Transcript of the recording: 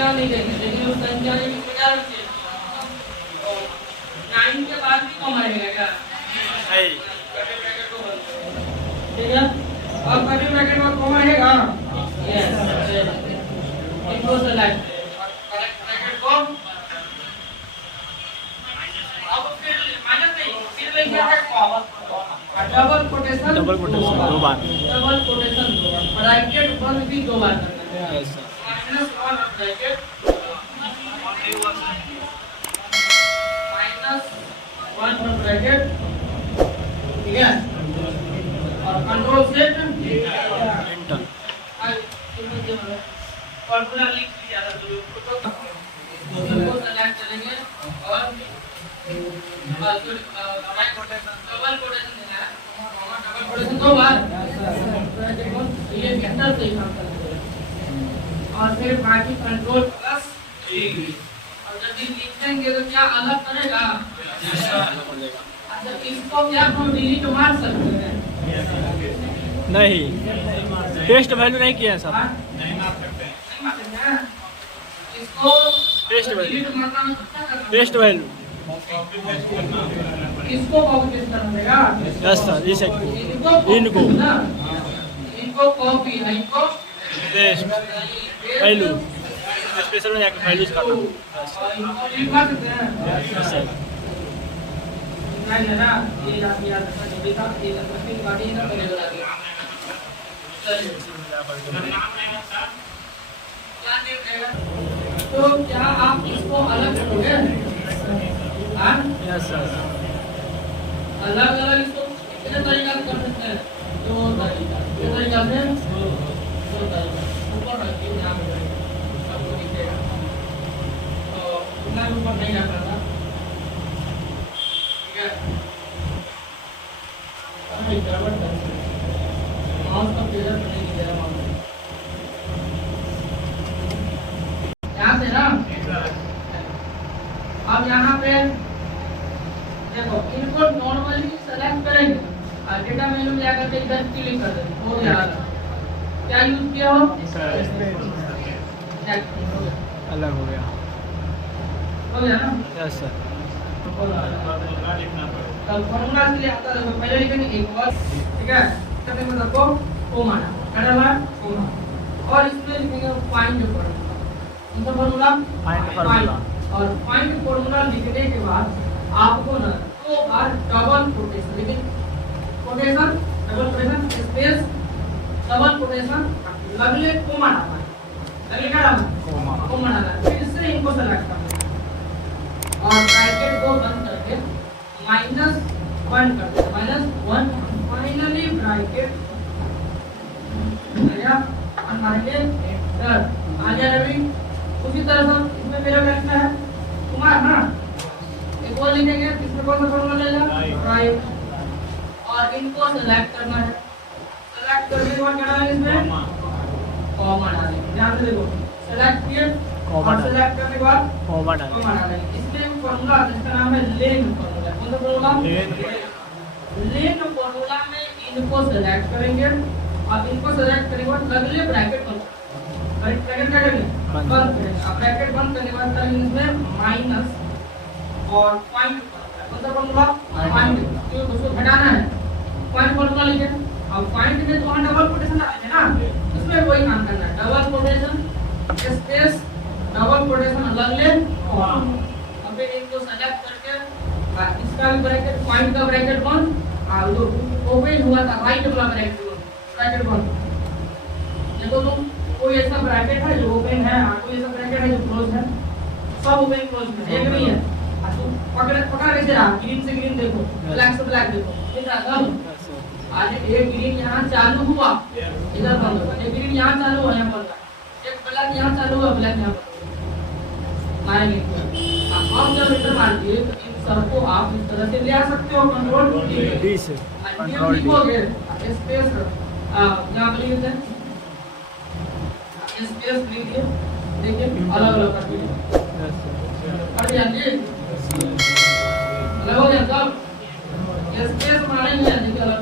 संख्या नहीं देंगे, लेकिन उस संख्या के बीच में क्या रखिए, 9 के बाद भी कॉमा रहेगा क्या? ठीक है, अब कर्ली ब्रैकेट में कॉमा रहेगा, यस, इनको सेलेक्ट ब्रैकेट को, अब फिर माइनस नहीं, फिर लेंगे कॉमा, डबल कोटेशन दो बार, डबल कोटेशन दो बार, ब्रैकेट बंद भी दो बार करना है, माइनस 1 ब्रैकेट, माइनस 1 ब्रैकेट, ठीक है, और कंट्रोल सेट एंटर, फॉर्मूला लिख दिया था तो सेलेक्ट करेंगे और डबल कोटेशन देना है, डबल कोटेशन दो बार, ये वेक्टर से काम करते हैं, और फिर बाकी कंट्रोल प्लस, और जब लिखेंगे तो क्या अलग करेगा, अच्छा इसको क्या हम डिलीट मार सकते हैं, नहीं, टेस्ट वैल्यू नहीं किया है सर, नहीं मार सकते हैं, इसको टेस्ट वैल्यू, डिलीट मारना है तो क्या करना है, टेस्ट वैल्यू, इसको कॉपी पेस्ट करना पड़ेगा, यस सर, इसे इनको कॉपी है, इनको टेस्ट वैल्यू, स्पेशल में जाकर वैल्यूज करना, और इनको लिखा सकते हैं, यस सर, नहीं ना, ये याद रखना जरूरी था, ये रखने के बाद ही ना पहले बता दिया, क्या नेम रहेगा, तो क्या आप इसको अलग करोगे, हाँ, यस सर, अलग अलग इसको कितने तरीका से कर सकते हैं, दो तरीका से, दो तरीका, ऊपर रखिए ध्यान में सबको दिखेगा, तो इतना ऊपर नहीं रखना था, ठीक है, गड़बड़ कर माउस का प्रेशर करने की जगह माउस यहाँ से ना, अब यहाँ पे देखो इनको नॉर्मली सेलेक्ट करेंगे और डेटा मेनू में जाकर के इधर क्लिक कर देंगे, हो गया, क्या यूज किया हो, अलग हो गया ना, यस सर, अब फॉर्मूला के लिए आता है, पहले लिखेंगे एक बार, ठीक है, करने में सबको कोमा डालना, कोमा, और इसमें लिखेंगे फाइंड फॉर्मूला, उनका फॉर्मूला फाइंड, और फाइंड फॉर्मूला लिखने के बाद आपको ना दो बार डबल कोटेशन, लेकिन quotation double quotation space double quotation लगले कोमा डालना है, लगले क्या डालना है, कोमा डालना है, फिर से इनको सेलेक्ट करना है और ब्रैकेट को बंद करके -1 कर देना, -1, फाइनली ब्रैकेट गया, हमारे आ गया रवि, उसी तरह से इसमें मेरा क्या लिखना है, कुमार ना, एक और लिखेंगे, इसमें कौन सा फॉर्मूला लेगा, राइट, और इनको सेलेक्ट करना है, सेलेक्ट करने के बाद क्या डालेंगे, इसमें कॉमा डालेंगे, ध्यान से देखो, सेलेक्ट किए और सेलेक्ट करने के बाद कॉमा डालेंगे, इसमें फॉर्मूला जिसका नाम है लेन फॉर्मूला, कौन सा फॉर्मूला, लेन फॉर्मूला में इनको सेलेक्ट करेंगे और इनको सेलेक्ट करने के बाद अगले ब्रैकेट बंद, ब्रैकेट क्या करेंगे, बंद करेंगे, अब ब्रैकेट बंद करने के बाद करेंगे इसमें माइनस और पॉइंट, कौन सा फॉर्मूला, पॉइंट, क्यों उसको घटाना है, पॉइंट फॉर्मूला लिखे, अब पॉइंट में तो वहां डबल कोटेशन डालेंगे ना, इसमें कोई काम करना है, double quotation space double quotation अलग ले, अब फिर इनको सेलेक्ट करके इसका भी ब्रैकेट, पॉइंट का ब्रैकेट बंद, और जो ओपन हुआ था राइट वाला ब्रैकेट बंद, देखो तुम कोई ऐसा ब्रैकेट है जो ओपन है और कोई ऐसा ब्रैकेट है जो क्लोज है, सब ओपन क्लोज है, एक नहीं है, तुम पकड़ कैसे रहा, ग्रीन से ग्रीन देखो, ब्लैक से ब्लैक देखो, कितना कम, आज एक ग्रीन यहाँ चालू हुआ, इधर बंद होगा, एक ग्रीन यहाँ चालू हुआ, यहाँ बंद होगा, एक ब्लैक यहाँ चालू हुआ, ब्लैक यहाँ बंद मारेंगे, अब जब इंटर मारती है तो इन सबको आप इस तरह से ले आ सकते हो, कंट्रोल डी से, कंट्रोल लिखोगे स्पेस, यहाँ पे लिख दें स्पेस लिख दिए, देखिए अलग अलग कर दिए, कर दिया जी, अलग हो गया, सब स्पेस मारेंगे, देखिए अलग